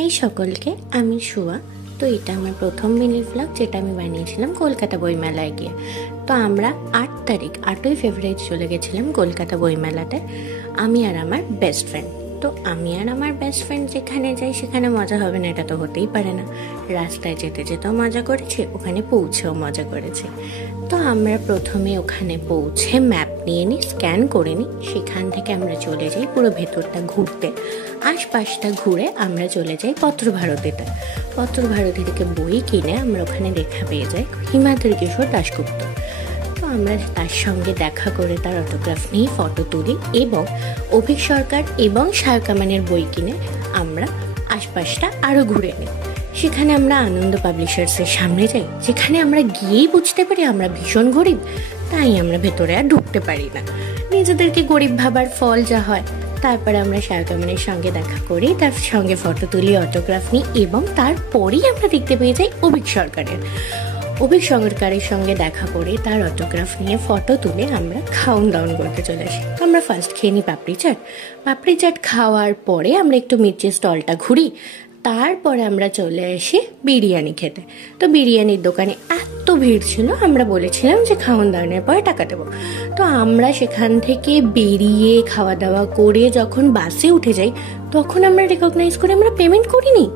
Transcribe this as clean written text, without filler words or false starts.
High সকলকে, আমি শুয়া। তো এটা আমার প্রথম মিনি ভ্লগ, যেটা আমি বানিয়েছিলাম কলকাতা বইমেলায় গিয়ে। তো আমরা 8ই ফেব্রুয়ারি চলে গেছিলাম কলকাতা বইমেলাতে, আমি আর আমার বেস্ট ফ্রেন্ড। তো আমি আর আমার বেস্ট ফ্রেন্ড যেখানে যাই সেখানে মজা হবে না, এটা তো হতেই পারে না। রাস্তায় যেতে যেতেও মজা করেছি, ওখানে পৌঁছেও মজা করেছি। তো আমরা প্রথমে ওখানে পৌঁছে ম্যাপ নিয়ে নিই, স্ক্যান করে নিই। সেখান থেকে আমরা চলে যাই পুরো ভেতরটা ঘুরতে। আশপাশটা ঘুরে আমরা চলে যাই পত্রভারতীতে। পত্রভারতী থেকে বই কিনে আমরা ওখানে দেখা পেয়ে যাই হিমাদ্রি কিশোর দাশগুপ্ত। তো আমরা তার সঙ্গে দেখা করে তার অটোগ্রাফ নিয়ে ফটো তুলি এবং অভিক সরকার এবং শায়কামানের বই কিনে আমরা আশপাশটা আরও ঘুরে নিই। সেখানে আমরা আনন্দ পাবলিশার্সের সামনে যাই, যেখানে আমরা গিয়েই বুঝতে পারি আমরা ভীষণ গরিব, তাই আমরা ভেতরে আর ঢুকতে পারি না। নিজেদেরকে গরিব ভাবার ফল যা হয়। তারপরে আমরা শায়কামানের সঙ্গে দেখা করি, তার সঙ্গে ফটো তুলি, অটোগ্রাফ নিই এবং তারপরেই আমরা দেখতে পেয়ে যাই অভিক সরকারের সঙ্গে দেখা করে তার অটোগ্রাফ নিয়ে ফটো তুলে আমরা খাওন দাওন করতে চলে আসি। আমরা ফার্স্ট খেয়ে নিই পাপড়ি চাট খাওয়ার পরে আমরা একটু মির্চির স্টলটা ঘুরি। তারপরে আমরা চলে আসি বিরিয়ানি খেতে। তো বিরিয়ানির দোকানে এত ভিড় ছিল, আমরা বলেছিলাম যে খাওন দাওয়ানের পরে টাকা দেবো। তো আমরা সেখান থেকে বেরিয়ে খাওয়া দাওয়া করে যখন বাসে উঠে যাই, তখন আমরা রেকগনাইজ করে আমরা পেমেন্ট করিনি।